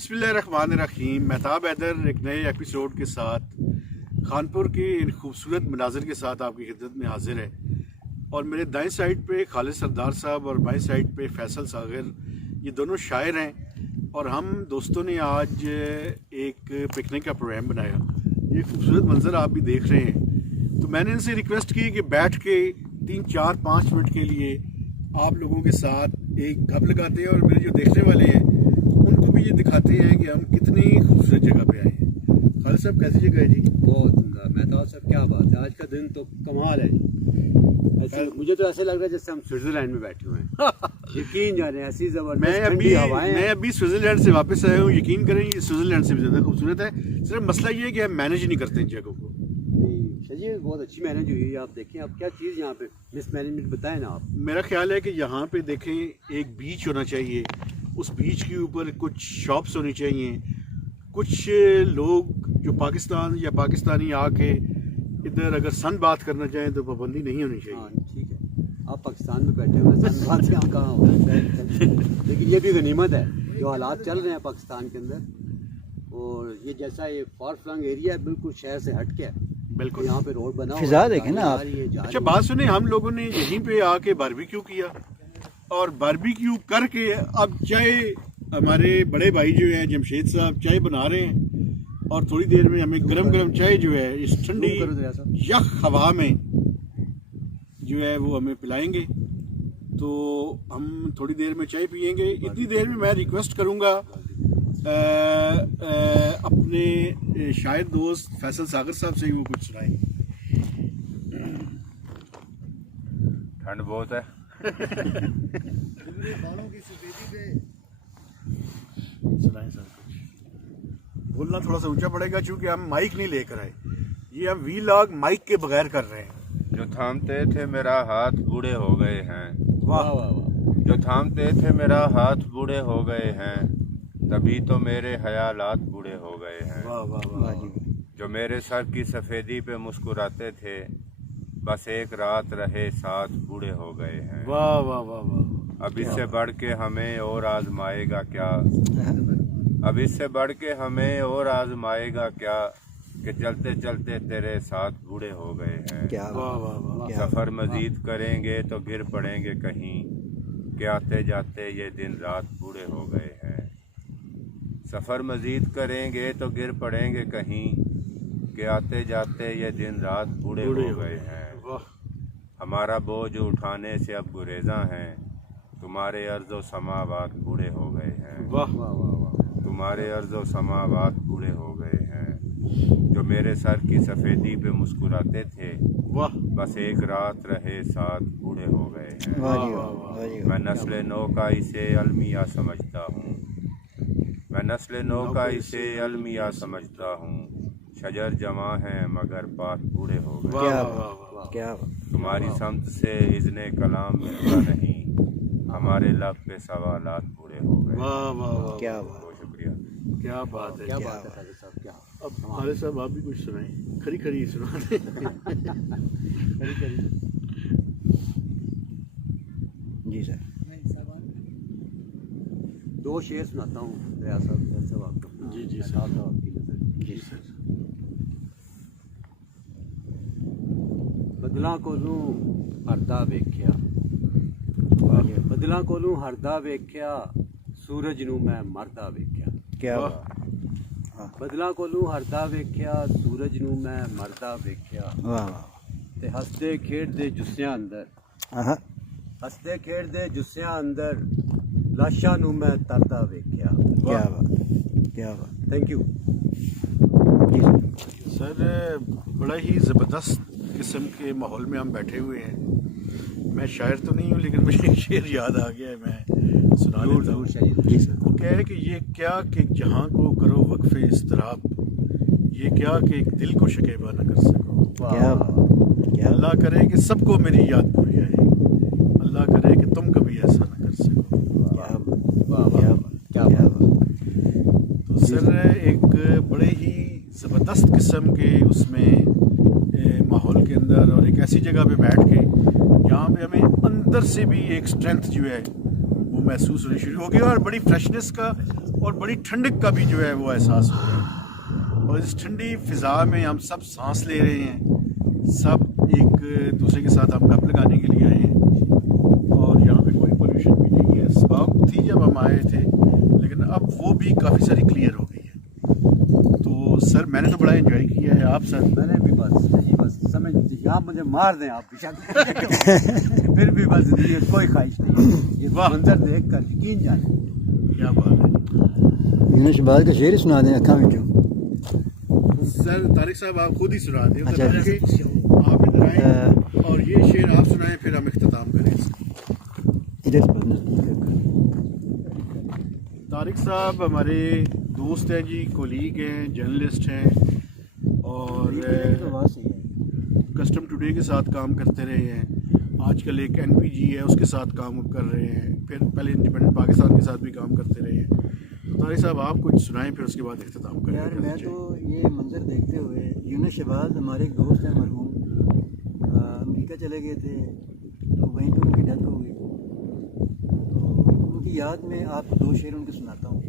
بسم اللہ الرحمن الرحیم. مہتاب حیدر ایک نئے ایپیسوڈ کے ساتھ خانپور کے ان خوبصورت مناظر کے ساتھ آپ کی خدمت میں حاضر ہے. اور میرے دائیں سائڈ پہ خالد سردار صاحب اور بائیں سائڈ پہ فیصل ساغر، یہ دونوں شاعر ہیں. اور ہم دوستوں نے آج ایک پکنک کا پروگرام بنایا. یہ خوبصورت منظر آپ بھی دیکھ رہے ہیں. تو میں نے ان سے ریکویسٹ کی کہ بیٹھ کے 3-4-5 منٹ کے لیے آپ لوگوں کے ساتھ ایک گپ لگاتے ہیں اور میرے جو دیکھنے والے ہیں ان کو بھی یہ دکھاتے ہیں کہ ہم کتنی خوبصورت جگہ پہ آئے ہیں. خالد صاحب کیسی جگہ ہے جی؟ بہت عمدہ. مہتاب صاحب کیا بات ہے، آج کا دن تو کمال ہے جی. مجھے تو ایسے لگ رہا ہے جیسے ہم سوئٹزرلینڈ میں بیٹھے ہوئے ہیں. یقین جانے ایسی زبردست ٹھنڈی ہوائیں ہیں. میں ابھی سوئٹزرلینڈ سے واپس آیا ہوں. یقین کریں یہ سوئٹزرلینڈ سے بھی زیادہ خوبصورت ہے. صرف مسئلہ یہ ہے کہ ہم مینیج نہیں کرتے ان جگہوں کو. چلیے بہت اچھی مینج ہوئی ہے. آپ دیکھیں اب کیا چیز یہاں پہ مس مینجمنٹ بتائیں نا آپ. میرا خیال ہے کہ یہاں پہ دیکھیں ایک بیچ ہونا چاہیے. اس بیچ کے اوپر کچھ شاپس ہونی چاہیے. کچھ لوگ جو پاکستان یا پاکستانی آ کے ادھر اگر سن بات کرنا چاہیں تو پابندی نہیں ہونی چاہیے. ہاں ٹھیک ہے، آپ پاکستان میں بیٹھے ہوئے سن بات سے ہم کہاں ہو رہے ہیں. لیکن یہ بھی غنیمت ہے جو حالات چل رہے ہیں پاکستان کے اندر. اور یہ جیسا یہ فار فلنگ ایریا ہے بالکل شہر سے ہٹ کے ہے. بالکل یہاں پہ روڈ بنا فضا دیکھیں نا آپ. اچھا بات سنیں، ہم لوگوں نے یہیں پہ آ کے باربیکیو کیا اور باربیکیو کر کے اب چائے ہمارے بڑے بھائی جو ہیں جمشید صاحب چائے بنا رہے ہیں اور تھوڑی دیر میں ہمیں گرم گرم چائے جو ہے اس ٹھنڈی یخ ہوا میں جو ہے وہ ہمیں پلائیں گے. تو ہم تھوڑی دیر میں چائے پئیں گے. اتنی دیر میں میں ریکویسٹ کروں گا اپنے شاعر دوست فیصل ساغر صاحب سے وہ کچھ سنائیں. ٹھنڈ بہت ہے. سنائیں سر کچھ. بولنا تھوڑا سا اونچا پڑے گا چونکہ ہم مائک نہیں لے کر آئے. یہ ہم وی لاگ مائک کے بغیر کر رہے ہیں. جو تھامتے تھے میرا ہاتھ بوڑھے ہو گئے ہیں. واہ واہ واہ. جو تھامتے تھے میرا ہاتھ بوڑھے ہو گئے ہیں. تبھی تو میرے خیالات بوڑھے ہو گئے ہیں. واہ واہ واہ. جو میرے سر کی سفیدی پہ مسکراتے تھے بس ایک رات رہے ساتھ بوڑھے ہو گئے ہیں. واہ واہ واہ واہ. اب اس سے بڑھ کے ہمیں اور آزمائے گا کیا. اب اس سے بڑھ کے ہمیں اور آزمائے گا کیا کہ چلتے چلتے تیرے ساتھ بوڑھے ہو گئے ہیں. واہ واہ واہ. سفر مزید کریں گے تو گر پڑیں گے کہیں کہ آتے جاتے یہ دن رات بوڑھے ہو گئے ہیں. سفر مزید کریں گے تو گر پڑیں گے کہیں کہ آتے جاتے یہ دن رات بوڑھے ہو گئے ہیں. ہمارا بوجھ اٹھانے سے اب گریزاں ہیں. تمہارے ارض و سماوات بوڑھے ہو گئے ہیں. واہ واہ واہ واہ. تمہارے ارض و سماوات بوڑھے ہو گئے ہیں. جو میرے سر کی سفیدی پہ مسکراتے تھے واہ. بس ایک رات رہے ساتھ بوڑھے ہو گئے ہیں. واہ جی واہ، واہ جی واہ. میں نسل نو کا اسے المیہ سمجھتا ہوں. میں نسل نو کا اسے المیہ سمجھتا ہوں. شجر جواں ہیں مگر پات بوڑھے ہو گئے. کیا واہ بات، واہ. کیا بات. تمہاری سمت سے اذن کلام ملتا نہیں. ہمارے لب پہ سوالات بوڑھے ہو گئے. واہ واہ واہ. کیا بات. بہت شکریہ. کیا بات ہے. کیا بات ہے خالد صاحب. کیا اب خالد صاحب آپ بھی کچھ سنائیں. کھڑی کھڑی سنا دیں. جی سر. دو شعر سناتا ہوں ریاض صاحب آپ کو. جی جی سر. مہتاب صاحب آپ کی نظر. جی سر. بدلاں کولوں ہردا ویکھیا. بدلاں کولوں ہردا ویکھیا. سورج نوں میں مردا ویکھیا. کیا واہ. بات. بدلاں کولوں ہردا ویکھیا. سورج نوں میں مردا ویکھیا. واہ واہ. تے ہسدے کھیڈدے جسیاں اندر. آہا. ہسدے کھیڈدے جسیاں اندر. لاشاں نوں میں تردا ویکھیا. کیا بات، کیا بات. Thank you. جی سر. سر بڑا ہی زبردست قسم کے ماحول میں ہم بیٹھے ہوئے ہیں. میں شاعر تو نہیں ہوں لیکن مجھے ایک شعر یاد آ گیا ہے، میں سنا لیتا ہوں. جی سر. وہ کہہ ہے کہ یہ کیا کہ جہاں کو کرو وقف اضطراب، یہ کیا کہ ایک دل کو شکیبہ نہ کر سکو. کیا بات، کیا. اللہ کرے کہ سب کو میری یاد بھول جائے. اللہ کرے کہ تم کبھی ایسا نہ کر سکو. کیا بات، کیا بات، کیا بات. تو سر ایک بڑے ہی زبردست قسم کے اس میں ماحول کے اندر اور ایک ایسی جگہ پہ بیٹھ کے جہاں پہ ہمیں اندر سے بھی ایک اسٹرینتھ جو ہے وہ محسوس ہونی شروع ہو گئی اور بڑی فریشنس کا اور بڑی ٹھنڈک کا بھی جو ہے وہ احساس ہو رہا ہے، اور اس ٹھنڈی فضا میں ہم سب سانس لے رہے ہیں، سب ایک دوسرے کے ساتھ ہم گپ لگانے کے لیے آئے ہیں، اور یہاں پہ کوئی پولیوشن بھی نہیں ہے. اسماگ تھی جب ہم آئے تھے، لیکن اب وہ بھی کافی ساری کلیئر ہو گئی ہے. تو سر میں نے تو بڑا انجوائے کیا ہے. آپ سر؟ میں نے بھی بس سمجھ آپ مجھے مار دیں آپ پھر بھی بس زندگی میں کوئی خواہش نہیں. یہ منظر دیکھ کر یقین جانے. کیا بات ہے. یونس شہباز کا شعر ہی سنا دیں اکھاں وچوں. سر طارق صاحب آپ خود ہی سنا دیں. اچھا. آپ ادھر آئیں اور یہ شعر آپ سنائیں، پھر ہم اختتام کریں اس کا. طارق صاحب ہمارے دوست ہیں جی، کولیگ ہیں، جرنلسٹ ہیں، اور کسٹم ٹوڈے کے ساتھ کام کرتے رہے ہیں. آج کل ایک NPG ہے، اس کے ساتھ کام کر رہے ہیں. پھر پہلے انڈیپینڈنٹ پاکستان کے ساتھ بھی کام کرتے رہے ہیں. تو طارق صاحب آپ کچھ سنائیں، پھر اس کے بعد اختتام کریں. یار میں تو یہ منظر دیکھتے ہوئے، یونس شہباز ہمارے ایک دوست ہیں مرحوم، امریکہ چلے گئے تھے تو وہیں پہ ان کی ڈیتھ ہو گئی. تو ان کی یاد میں آپ کو 2 شعر ان کے سناتا ہوں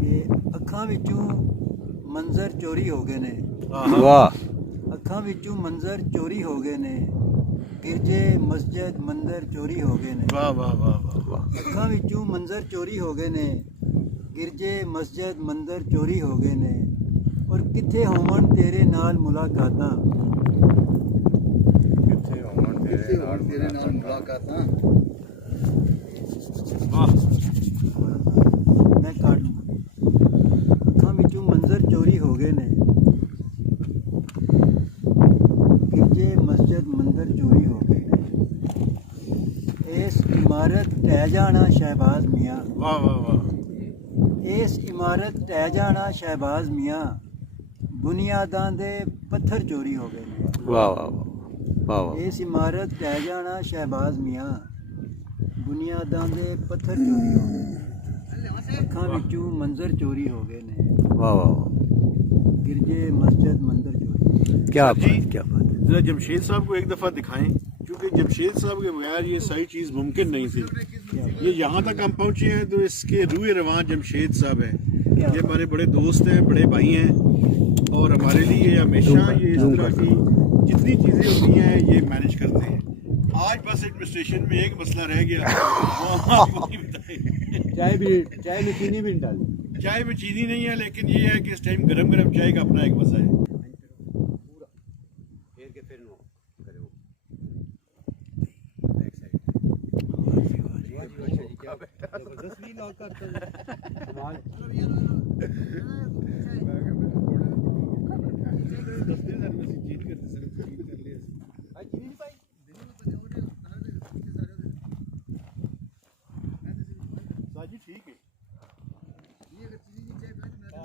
کہ اکھاں وچوں منظر چوری ہو گئے نے. واہ. اکھاں وچوں منظر چوری ہو گئے نے، گرجے مسجد مندر چوری ہو گئے نے. واہ واہ واہ واہ. اکھاں وچوں منظر چوری ہو گئے نے، گرجے مسجد مندر چوری ہو گئے نے، اور کتھے ہون تیرے نال ملاقاتاں. کتنے ہون تیرے نال ملاقاتاں. میں کاٹ لوں. اکھاں وچوں منظر چوری ہو گئے نے، گرجے مسجد مندر چوری ہو گئے نے، اس عمارت ٹہ جانا شہباز میاں. واہ واہ واہ. اس عمارت ٹہ جانا شہباز میاں، بنیاداں دے پتھر چوری ہو گئے نے. واہ واہ واہ واہ. اس عمارت ٹہ جانا شہباز میاں، بنیاداں دے پتھر چوری ہو گئے نے، اکھاں وچوں منظر چوری ہو گئے نے، واہ واہ. گرجے مسجد مندر چوری. کیا جی. بات کیا بات. ذرا جمشید صاحب کو ایک دفعہ دکھائیں، کیونکہ جمشید صاحب کے بغیر یہ صحیح چیز ممکن نہیں تھی. یہ یہاں تک ہم پہنچے ہیں تو اس کے روح رواں جمشید صاحب ہیں. یہ ہمارے بڑے دوست ہیں، بڑے بھائی ہیں، اور ہمارے لیے ہمیشہ یہ اس طرح کی جتنی چیزیں ہوتی ہیں یہ مینیج کرتے ہیں. آج بس ایڈمنسٹریشن میں ایک مسئلہ رہ گیا، وہ آپ کو نہیں بتائیں. چائے میں چینی بھی نہیں ڈالی. چائے میں چینی نہیں ہے، لیکن یہ ہے کہ اس ٹائم گرم گرم چائے کا اپنا ایک مزہ ہے.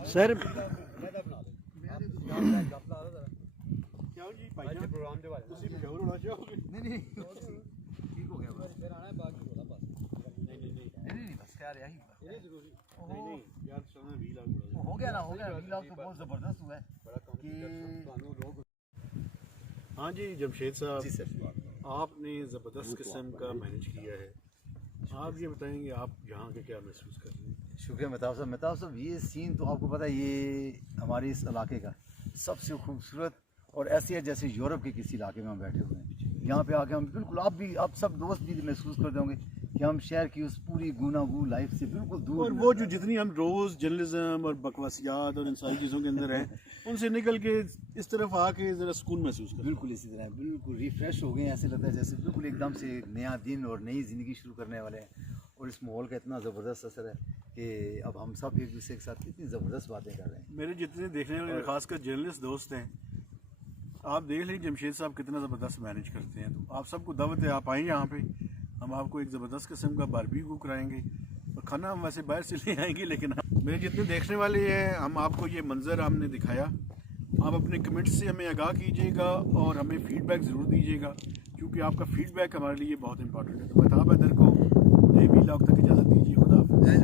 سر ہاں جی جمشید صاحب، آپ نے زبردست قسم کا مینیج کیا ہے. آپ یہ بتائیں گے آپ یہاں کے کیا محسوس کر رہے ہیں؟ شکریہ مہتاب صاحب. مہتاب صاحب یہ سین تو آپ کو پتہ ہے یہ ہمارے اس علاقے کا سب سے خوبصورت اور ایسی ہے جیسے یورپ کے کسی علاقے میں ہم بیٹھے ہوئے ہیں. یہاں پہ آ کے ہم بالکل آپ سب دوست بھی محسوس کرتے ہوں گے کہ ہم شہر کی اس پوری گوناگو لائف سے بالکل دور. اور وہ جو جتنی ہم روز جرنلزم اور بکواسیات اور ان ساری چیزوں کے اندر ہیں، ان سے نکل کے اس طرف آ کے ذرا سکون محسوس کریں. بالکل اسی طرح بالکل ریفریش ہو گئے ہیں. ایسے لگتا ہے جیسے بالکل ایک دم سے نیا دن اور نئی زندگی شروع کرنے والے ہیں. اور اس ماحول کا اتنا زبردست اثر ہے کہ اب ہم سب ایک دوسرے کے ساتھ کتنی زبردست باتیں کر رہے ہیں. میرے جتنے دیکھنے والے خاص کر جرنلسٹ دوست ہیں، آپ دیکھ لیں جمشید صاحب کتنا زبردست مینیج کرتے ہیں. تو آپ سب کو دعوت ہے، آپ آئیں یہاں پہ، ہم آپ کو ایک زبردست قسم کا باربیکیو کرائیں گے. اور کھانا ہم ویسے باہر سے لے آئیں گے، لیکن میرے جتنے دیکھنے والے ہیں، ہم آپ کو یہ منظر ہم نے دکھایا. آپ اپنے کمنٹس سے ہمیں آگاہ کیجیے گا اور ہمیں فیڈ بیک ضرور دیجیے گا، کیونکہ آپ کا فیڈ بیک ہمارے لیے بہت امپورٹنٹ ہے. تو مہتاب حیدر کو نئے ولاگ تک اجازت دیجیے. خدا حافظ.